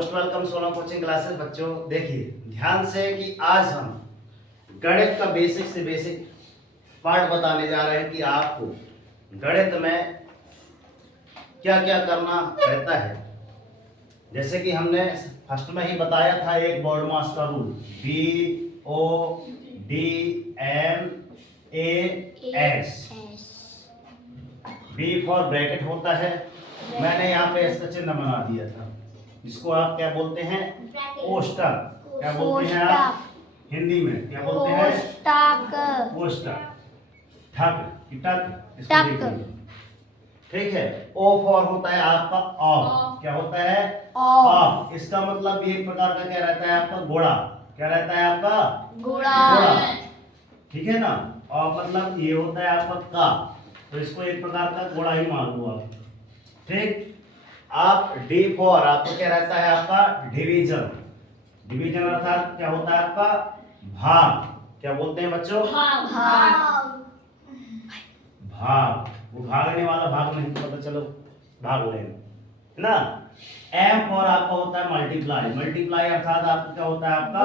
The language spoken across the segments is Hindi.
मोस्ट वेलकम सोलह कोचिंग क्लासेस। बच्चों देखिए ध्यान से कि आज हम गणित का बेसिक से बेसिक पार्ट बताने जा रहे हैं कि आपको गणित में क्या क्या करना रहता है। जैसे कि हमने फर्स्ट में ही बताया था एक बॉड मास का rule BODMAS। B for bracket होता है। मैंने यहाँ पे इसका चिन्ह बना दिया था जिसको आप क्या बोलते हैं, कोष्टक। क्या बोलते हैं आप हिंदी में, क्या बोलते हैं, कोष्टक। ठक इसको देखिए, ठीक है। ओ फॉर होता है आपका ऑफ। क्या होता है, ऑफ। इसका मतलब भी एक प्रकार का क्या रहता है आपका, घोड़ा। क्या रहता है आपका, घोड़ा, ठीक है ना। और मतलब ये होता है आपका का, तो इसको एक प्रकार का घोड़ा ही मान लो आप, ठीक। आप डी फॉर आपको क्या रहता है आपका, डिवीजन। डिवीजन अर्थात क्या होता है आपका, भाग। क्या बोलते हैं बच्चों, भाग। वो भागने वाला भाग नहीं, तो चलो भाग लें, है ना। एम फॉर आपका होता है मल्टीप्लाई। मल्टीप्लाई अर्थात आपका क्या होता है आपका,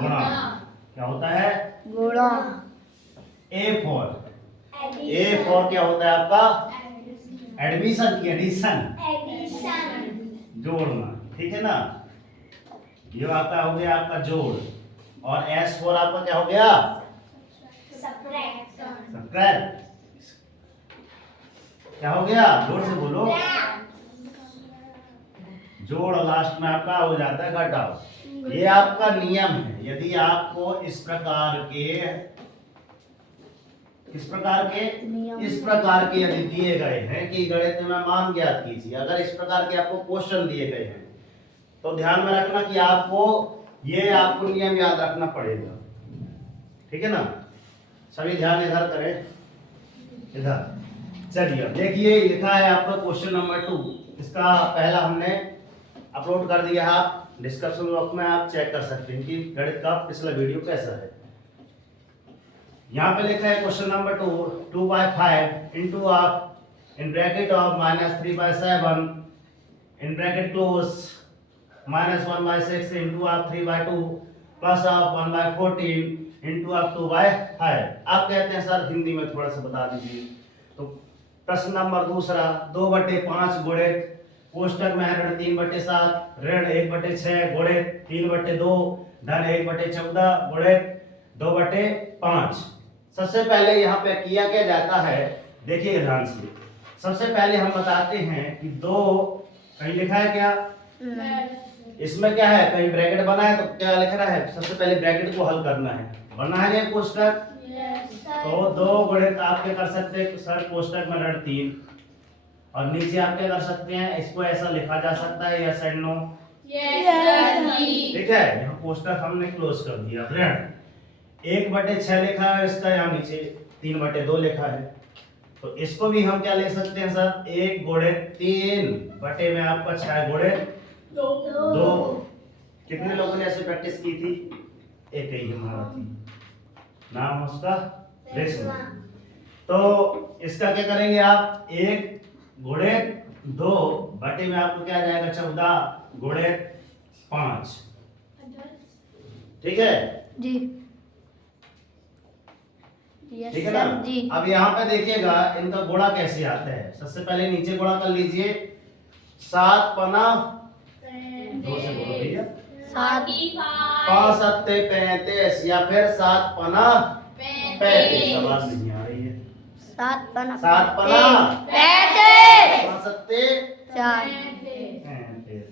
गुणा। क्या होता है, गुणा। ए फॉर क्या होता है आपका, एडमिशन की एडिशन, जोड़ना, ठीक है ना। ये आपका हो गया आपका जोड़। और एस फॉर आपका क्या हो गया, सब्ट्रैक्ट। क्या हो गया, जोर से बोलो, जोड़। लास्ट में आपका हो जाता है घटाव। ये आपका नियम है। यदि आपको इस प्रकार के यदि दिए गए हैं कि गणित में मान ज्ञात कीजिए, अगर इस प्रकार के आपको क्वेश्चन दिए गए हैं तो ध्यान में रखना कि आपको नियम याद रखना पड़ेगा, ठीक है ना। सभी ध्यान इधर करें, इधर। चलिए देखिए, लिखा है आपका क्वेश्चन नंबर 2। इसका पहला हमने अपलोड कर दिया है, आप डिस्क्रिप्शन बॉक्स में आप चेक कर सकते हैं कि गणित का पिछला वीडियो कैसा है। यहाँ पे लिखा है question number 2/5 into of in bracket of -3/7 in bracket close -1/6 into of 3/2 plus of 1/14 into of 2/5। आप कहते हैं सर हिंदी में थोड़ा सा बता दीजिए। तो प्रश्न नंबर दूसरा, 2/5 गुणित कोष्टक में ऋण 3/7 ऋण 1/6 गुणित 3/2 धन 1/14 गुणित 2/5। सबसे पहले यहाँ पे किया क्या जाता है, देखिए ध्यान से। सबसे पहले हम बताते हैं कि दो, कहीं लिखा है क्या, इसमें क्या है, कहीं ब्रैकेट बना है तो क्या लिख रहा है, सबसे पहले ब्रैकेट को हल करना है। बना है ये कोष्टक, तो 2 गुणित आप क्या कर सकते हैं सर, कोष्टक में ऋण 3 और नीचे आप क्या कर सकते हैं, इसको ऐसा लिखा जा सकता है, यस एंड नो, ठीक है। यहाँ कोष्टक हमने क्लोज कर दिया। ऋण 1/6 लिखा है इसका, यहाँ नीचे 3/2 लिखा है, तो इसको भी हम क्या ले सकते हैं सर, 1 गुणित 3 बटे में आपका 6 गुणित 2। कितने लोगों ने ऐसे प्रैक्टिस की थी, एक ही हमारा थी, नाम उसका रेशमा। तो इसका क्या करेंगे आप, 1 गुणित 2 बटे में आपको क्या आ जाएगा, 14 गुणित 5, ठीक है जी, ठीक है ना जी। अब यहाँ पे देखिएगा इनका गुणा कैसे आता है। सबसे पहले नीचे गुणा कर लीजिए, 7 पना 2 से बोलो भैया, 5 सत्ते 35 या फिर 7 पना 35। आवाज नहीं आ रही है, 7 पना 35 5 सत्ते 4। 35।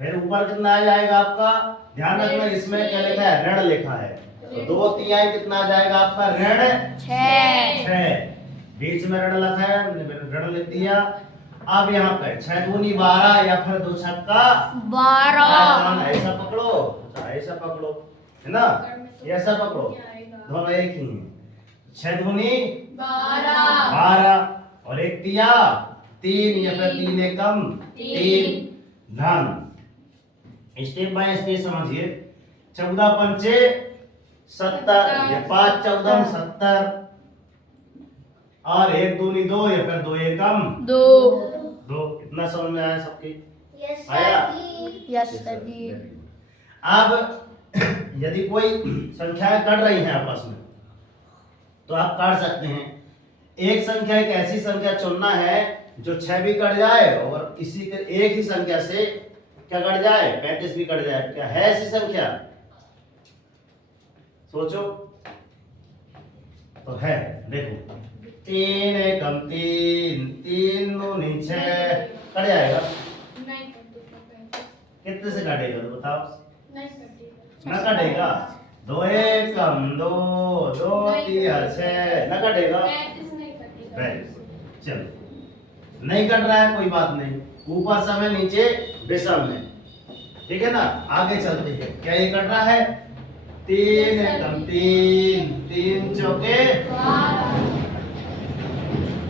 फिर ऊपर कितना आ जाएगा आपका, ध्यान रखना इसमें क्या लिखा है, ऋण लिखा है, तो 2 तिहाई कितना आ जाएगा आपका, ऋण 6। बीच में ऋण लिखा है, ऋण लिख दिया। अब यहाँ पे 6 दूनी 12 या फिर 2 छक्का 12। ऐसा पकड़ो, ऐसा पकड़ो, है ना, ऐसा पकड़ो, दोनों एक ही हैं। 6 दूनी 12 और 1 तिया 3 या फिर 3 एकम 3 धन। स्टेप बाय स्टेप समझिए। 14 पंचे 70 या 5 14 70 और 1 दूनी 2 या फिर 2 एकम 2। इतना समझ में आया सबके, आया। यस सर जी। अब यदि कोई संख्याएं कट रही हैं आपस में तो आप काट सकते हैं। एक संख्या एक ऐसी संख्या चुनना है जो 6 भी कट जाए और इसी के एक ही संख्या से क्या कट जाए 35 भी कट जाए। क्या है ऐसी संख्या? सोचो। तो है, देखो 3 एकम 3, 3 दूनी 6 कट जाएगा। कितने से कटेगा तो बताओ? न कटेगा। 2 एकम 2, 2 3 6 न कटेगा। चलो, नहीं कट रहा है कोई बात नहीं, ऊपर सम है नीचे विषम है, ठीक है ना। आगे चलते हैं, क्या ये कट रहा है? 3 एकम 3, 3 चौके,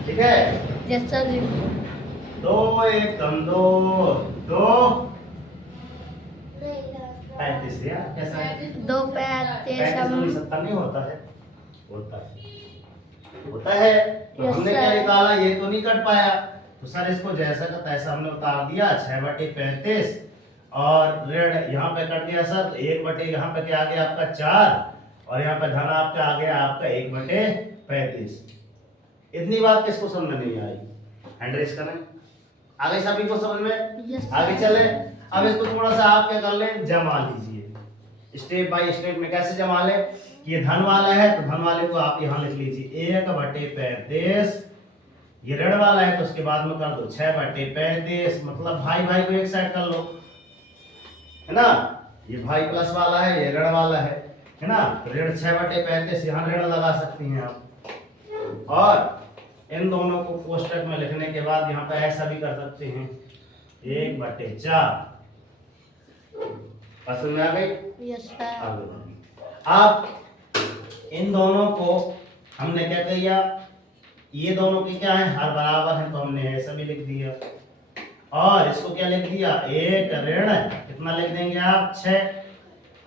ठीक है। यस सर जी। 2 एकम 2, 2 35 या कैसा है? 2 35 35 70 नहीं होता है? होता है, होता है। तो Yes, हमने sir. क्या निकाला? ये तो नहीं कट पाया, तो सर इसको जैसा का तैसा हमने उतार दिया 6/35 और ऋण यहाँ पे कट गया सर। 1/, यहाँ पे क्या आ गया आपका 4 और यहाँ पे धन आपका आ गया आपका 1/35। इतनी बात किसको समझ में नहीं आई? हैंड रेस करें। आगे सभी को समझ में? Yes, आगे sir. चले। अब इसको थोड़ा सा आप क्या कर लें, जमा लीजिए स्टेप बाय स्टेप में। कैसे जमा ले? ये धन वाला है तो धन वाले को आप यहाँ लिख लीजिए 1/35। ये ऋण वाला है तो उसके बाद में कर दो 6/35। मतलब भाई भाई को एक साइड कर लो, है ना। ये भाई प्लस वाला है, ये ऋण वाला है ना। ऋण 6/35 यहाँ ऋण लगा सकती हैं आप। और इन दोनों को कोष्टक में लिखने के बाद यहाँ पे ऐसा भी कर सकते हैं 1/4। पसंद में आ गई? Yes sir. अब इन दोनों को हमने क्या किया, ये दोनों के क्या है, हर बराबर है तो हमने ऐसा भी लिख दिया। और इसको क्या लिख दिया, एक ऋण कितना लिख देंगे आप 6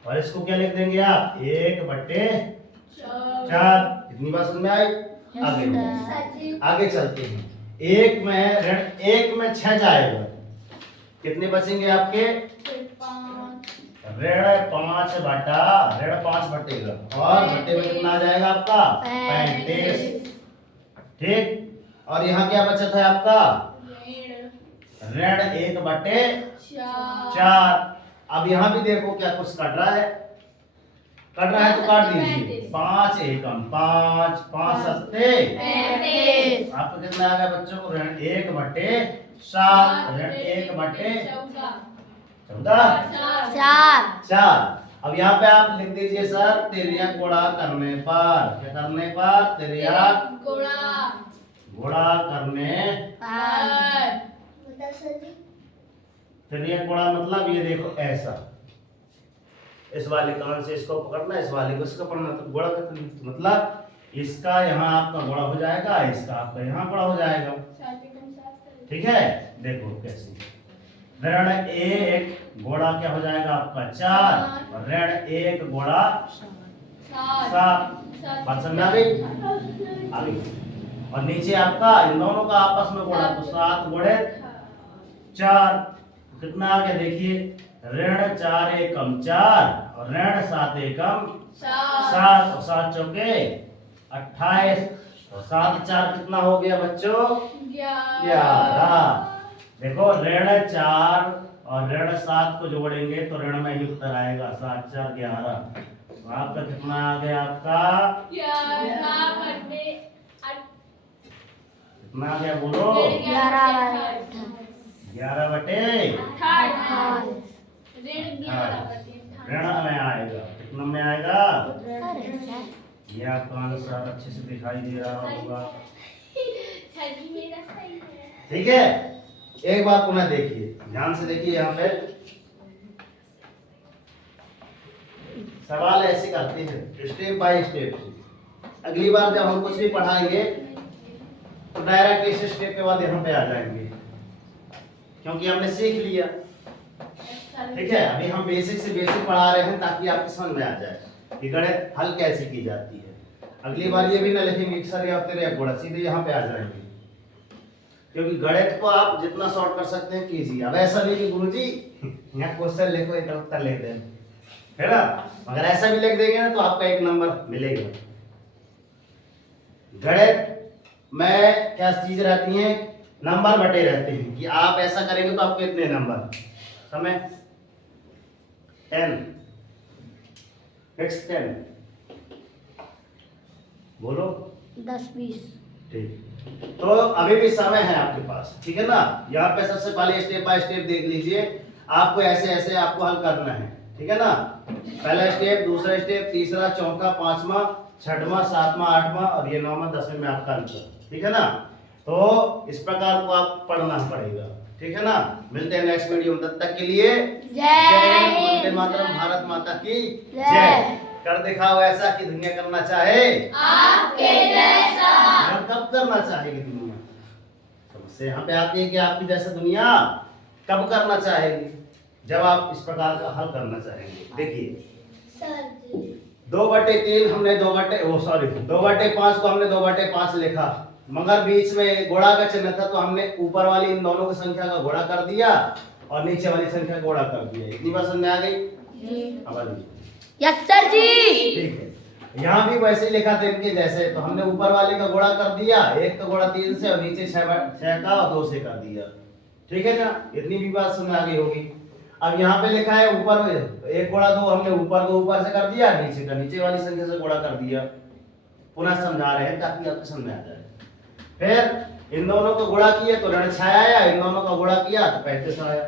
और इसको क्या लिख देंगे आप 1/4। इतनी बात समझ में आई? आगे आगे चलते हैं। एक में ऋण, एक में 6 जाएगा, कितने बचेंगे आपके? ऋण 5 बटा ऋण 5 बटेगा और बटे में कितना आ जाएगा आपका 35, ठीक। और यहाँ क्या बचत है आपका ऋण 1/4। अब यहाँ भी देखो क्या कुछ कट रहा है, कट रहा है तो काट दीजिए। 5 एकम 5, 5 सस्ते आपको कितना आ गया बच्चों को? ऋण 1/7, ऋण 1/14, 4। अब यहाँ पे आप लिख दीजिए सर तिर्यक गुणा करने पर, क्या करने पर? तिर्यक गुणा करने। तिर्यक गुणा मतलब ये देखो ऐसा, इस वाले कान से इसको पकड़ना, इस वाले को इसको पकड़ना, तो गुणा करना मतलब इसका यहाँ आपका गुणा हो जाएगा, इसका आपका यहाँ गुणा हो जाएगा, ठीक है। देखो कैसे ऋण 1 गुणा क्या हो जाएगा आपका 4 और ऋण 1 गुणा 7। बात समझ में आ गई? आ गई। और नीचे आपका इन दोनों का आपस में गुणा तो 7 गुणे 4 कितना आ गया? देखिए ऋण 4 एकम 4 और ऋण 7 एकम 7 और 7 चौके 28 और 7 4 कितना हो गया बच्चों? 11। देखो ऋण 4 और ऋण 7 को जोड़ेंगे तो ऋण में ही उत्तर आएगा 7 4 11। तो आपका कितना आ गया? आपका कितना आ गया बोलो? 11/28 ऋण में आएगा। कितना में आएगा? ये आपका आंसर अच्छे से दिखाई दे रहा होगा, ठीक है। एक बात पुनः देखिए, ध्यान से देखिए, यहाँ पे सवाल ऐसे करते हैं स्टेप बाय स्टेप। अगली बार जब हम कुछ भी पढ़ाएंगे तो डायरेक्ट इस स्टेप के बाद यहाँ पे आ जाएंगे, क्योंकि हमने सीख लिया, ठीक है। अभी हम बेसिक से बेसिक पढ़ा रहे हैं ताकि आपको समझ में आ जाए कि गणित हल कैसे की जाती है। अगली बार ये भी ना लिखेंगे कि सर या तेरे गुणा, सीधे यहाँ पे आ जाएंगे, क्योंकि गणित को आप जितना शॉर्ट कर सकते हैं कीजिए। अब ऐसा नहीं कि गुरुजी यहाँ क्वेश्चन लिखो इधर उत्तर लिख देना, है ना। अगर ऐसा भी लिख देंगे ना तो आपका 1 नंबर मिलेगा। गणित में क्या चीज रहती है, नंबर बटे रहते हैं कि आप ऐसा करेंगे तो आपको इतने नंबर। समय 10 नेक्स्ट 10 बोलो 10-20। ठीक, तो अभी भी समय है आपके पास, ठीक है ना। यहाँ पे सबसे पहले स्टेप बाय स्टेप देख लीजिए, आपको ऐसे ऐसे आपको हल करना है, ठीक है ना। पहला स्टेप, दूसरा स्टेप, तीसरा, चौथा, पांचवा, छठवां, सातवां, आठवां और ये 9वां 10वें में आपका आंसर, ठीक है ना। तो इस प्रकार को आप पढ़ना पड़ेगा, ठीक है ना। मिलते हैं नेक्स्ट वीडियो में, तब तक के लिए जय हिंद। वंदे मातरम, भारत माता की जय। जय। कर दिखाओ ऐसा कि दुनिया करना चाहे आपके जैसा। और कब करना चाहेगी दुनिया। समस्या यहाँ पे आती है कि आपकी जैसा दुनिया कब करना चाहेगी, जब आप इस प्रकार का हल करना चाहेंगे। देखिए सर जी 2/3 हमने 2/5 को हमने 2/5 लिखा, मगर बीच में गुणा का चिन्ह था तो हमने ऊपर वाली इन दोनों की संख्या का गुणा कर दिया और नीचे वाली संख्या का गुणा कर दिया। इतनी बात समझ में आ गई। जी। अब आगे। यस सर जी। ठीक है, यहाँ भी वैसे ही लिखा था इनके जैसे, तो हमने ऊपर वाले का गुणा कर दिया, एक का गुणा 3 से और नीचे 6 का और 2 से कर दिया, ठीक है ना। इतनी भी बात समझ आ गई होगी। अब यहाँ पे लिखा है ऊपर में 1 गुणा 2, हमने ऊपर को ऊपर से कर दिया, नीचे का नीचे वाली संख्या से गुणा कर दिया। पुनः समझा रहे हैं ताकि आपको समझ में आ जाए। फिर इन दोनों को गुणा किया तो ऋण 6 आया, इन दोनों का गुणा किया तो 35 आया।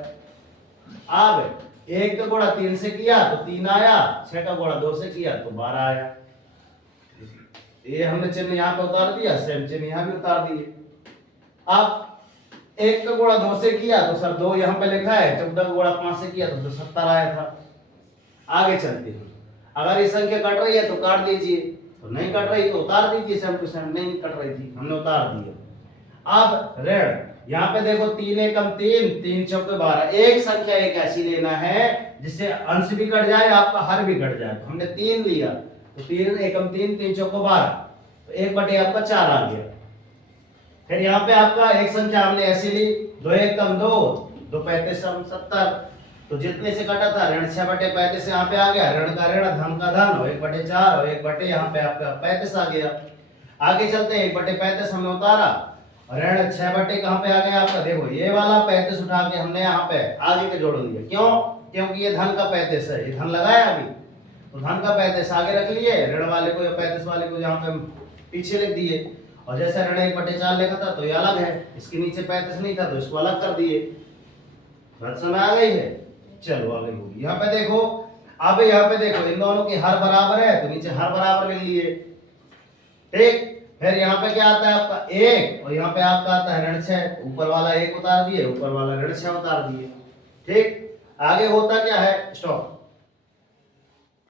अब 1 का गुणा 3 से किया तो 3 आया, 6 का गुणा 2 से किया तो 12 आया। ये हमने चिन्ह यहाँ पे उतार दिया, सेम चिन्ह यहाँ भी उतार दिए। अब 1 का गुणा 2 से किया तो सर 2 यहाँ पे लिखा है, 14 का गुणा 5 से किया तो 70 आया था। आगे चलते हैं, अगर ये संख्या कट रही है तो काट दीजिए, तो नहीं कट रही तो उतार दीजिए, सेम टू सेम। नहीं कट रही थी हमने उतार दिया। अब ऋण यहाँ पे देखो 3 एकम 3, 3 चौके 12, एक संख्या एक ऐसी लेना है जिससे अंश भी कट जाए, आपका हर भी कट जाए। तो हमने 3 लिया तो 3 एकम 3, 3 चौके 12, तो 1/4 आपका 4 आ गया। फिर यहाँ पे आपका एक संख्या हमने ऐसी ली, 2 एकम 2, 2 35 70, तो जितने से कटा था ऋण 6/35 यहाँ पे आ गया, ऋण का ऋण धन का धन, 1/4 और 1/, यहाँ पे आपका 35 आ गया। आगे चलते हैं, 1/35 हमने उतारा, ऋण 6/, कहाँ पे आ गया आपका, देखो ये वाला 35 उठा के हमने यहाँ पे आगे के जोड़ दिया। क्यों? क्योंकि ये धन का 35 है, ये धन लगाया अभी, तो धन का 35 आगे रख लिए, ऋण वाले को या 35 वाले को यहाँ पे पीछे लिख दिए। और जैसे ऋण 1/4 लिखा था तो ये अलग है, इसके नीचे 35 नहीं था तो इसको अलग कर दिए। बात समझ आ गई है। चलो आगे होगी। यहाँ पे देखो, अब यहाँ पे देखो इन दोनों की हर बराबर है तो नीचे हर बराबर लिख लिए, ठीक। फिर यहाँ पे क्या आता है आपका 1 और यहाँ पे आपका आता है ऋण 6, ऊपर वाला 1 उतार दिए, ऊपर वाला ऋण 6 उतार दिए, ठीक। आगे होता क्या है, स्टॉप।